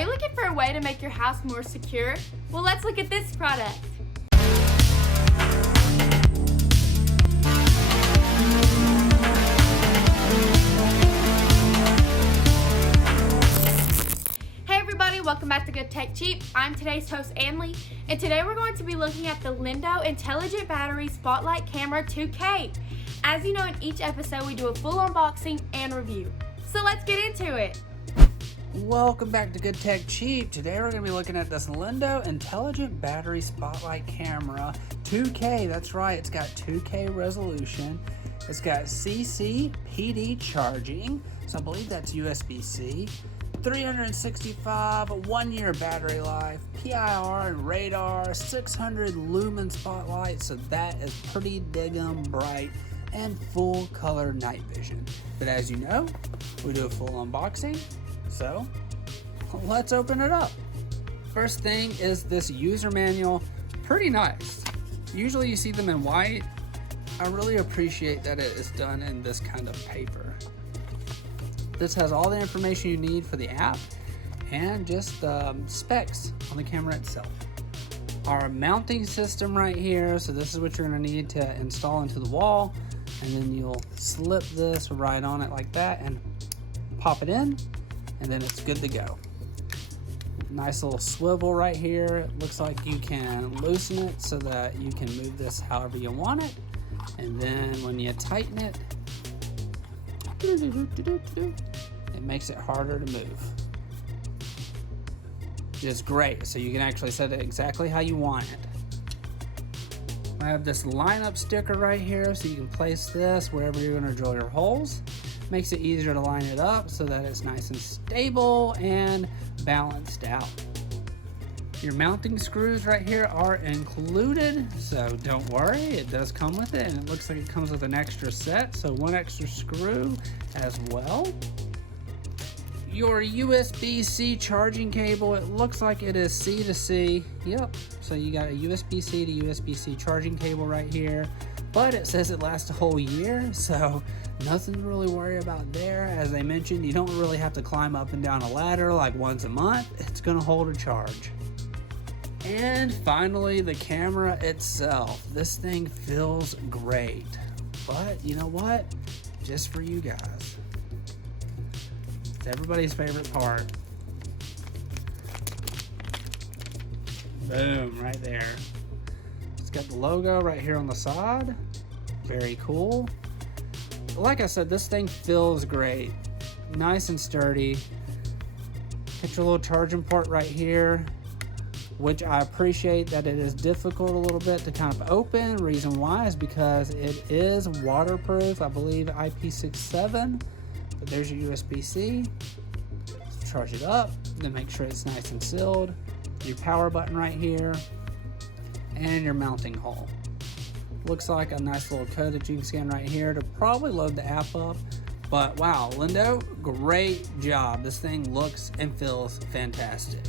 Are you looking for a way to make your house more secure? Well, let's look at this product. Hey everybody, welcome back to Good Tech Cheap. I'm today's host, Anley, and today we're going to be looking at the Lindo Intelligent Battery Spotlight Camera 2K. As you know, in each episode we do a full unboxing and review. So let's get into it. Welcome back to Good Tech Cheap. Today we're going to be looking at this Lindo Intelligent Battery Spotlight Camera 2K. That's right, it's got 2K resolution. It's got CC PD charging, so I believe that's USB-C. 365 1-year battery life, PIR and radar, 600 lumen spotlight, so that is pretty diggum bright, and full color night vision. But as you know, we do a full unboxing. So, let's open it up. First thing is this user manual. Pretty nice. Usually you see them in white. I really appreciate that it is done in this kind of paper. This has all the information you need for the app and just specs on the camera itself. Our mounting system right here. So this is what you're going to need to install into the wall. And then you'll slip this right on it like that and pop it in. And then it's good to go. Nice little swivel right here. It looks like you can loosen it so that you can move this however you want it. And then when you tighten it, it makes it harder to move. Just great. So you can actually set it exactly how you want it. I have this lineup sticker right here, so you can place this wherever you're going to drill your holes. Makes it easier to line it up so that it's nice and stable and balanced out. Your mounting screws right here are included, so don't worry, it does come with it, and it looks like it comes with an extra set, so one extra screw as well. Your USB-C charging cable, it looks like it is C to C. Yep, so you got a USB-C to USB-C charging cable right here, but it says it lasts a whole year, so nothing to really worry about there. As I mentioned, you don't really have to climb up and down a ladder like once a month. It's gonna hold a charge. And finally, the camera itself. This thing feels great, but you know what? Just for you guys. It's everybody's favorite part. Boom, right there. It's got the logo right here on the side. Very cool. Like I said, this thing feels great. Nice and sturdy. Get your little charging port right here, which I appreciate that it is difficult a little bit to kind of open. Reason why is because it is waterproof. I believe IP67. But there's your USB-C. So charge it up, then make sure it's nice and sealed. Your power button right here, and your mounting hole. Looks like a nice little code that you can scan right here to probably load the app up. But wow, Lindo, great job. This thing looks and feels fantastic.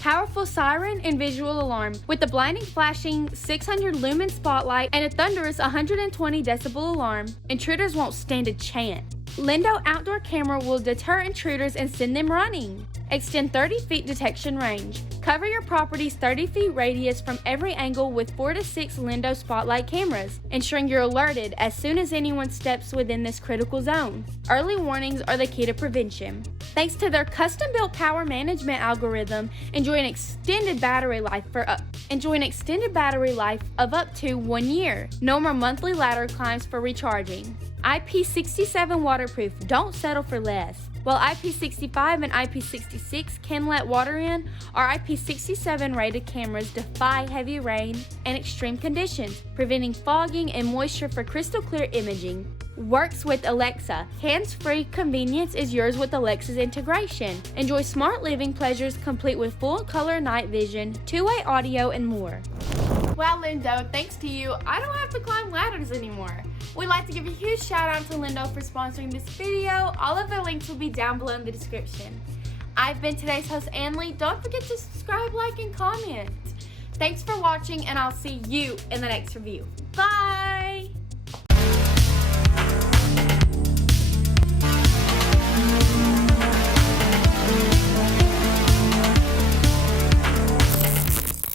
Powerful siren and visual alarm with a blinding flashing 600 lumen spotlight and a thunderous 120 decibel alarm. Intruders won't stand a chance. Lindo outdoor camera will deter intruders and send them running. Extend 30 feet detection range. Cover your property's 30 feet radius from every angle with 4 to 6 Lindo spotlight cameras, ensuring you're alerted as soon as anyone steps within this critical zone. Early warnings are the key to prevention. Thanks to their custom-built power management algorithm, enjoy an extended battery life of up to 1 year. No more monthly ladder climbs for recharging. IP67 waterproof, don't settle for less. While IP65 and IP66 can let water in, our IP67 rated cameras defy heavy rain and extreme conditions, preventing fogging and moisture for crystal clear imaging. Works with Alexa. Hands-free convenience is yours with Alexa's integration. Enjoy smart living pleasures complete with full color night vision, two-way audio, and more. Wow, Lindo, thanks to you, I don't have to climb ladders anymore. We'd like to give a huge shout out to Lindo for sponsoring this video. All of the links will be down below in the description. I've been today's host, Anley. Don't forget to subscribe, like, and comment. Thanks for watching, and I'll see you in the next review. Bye!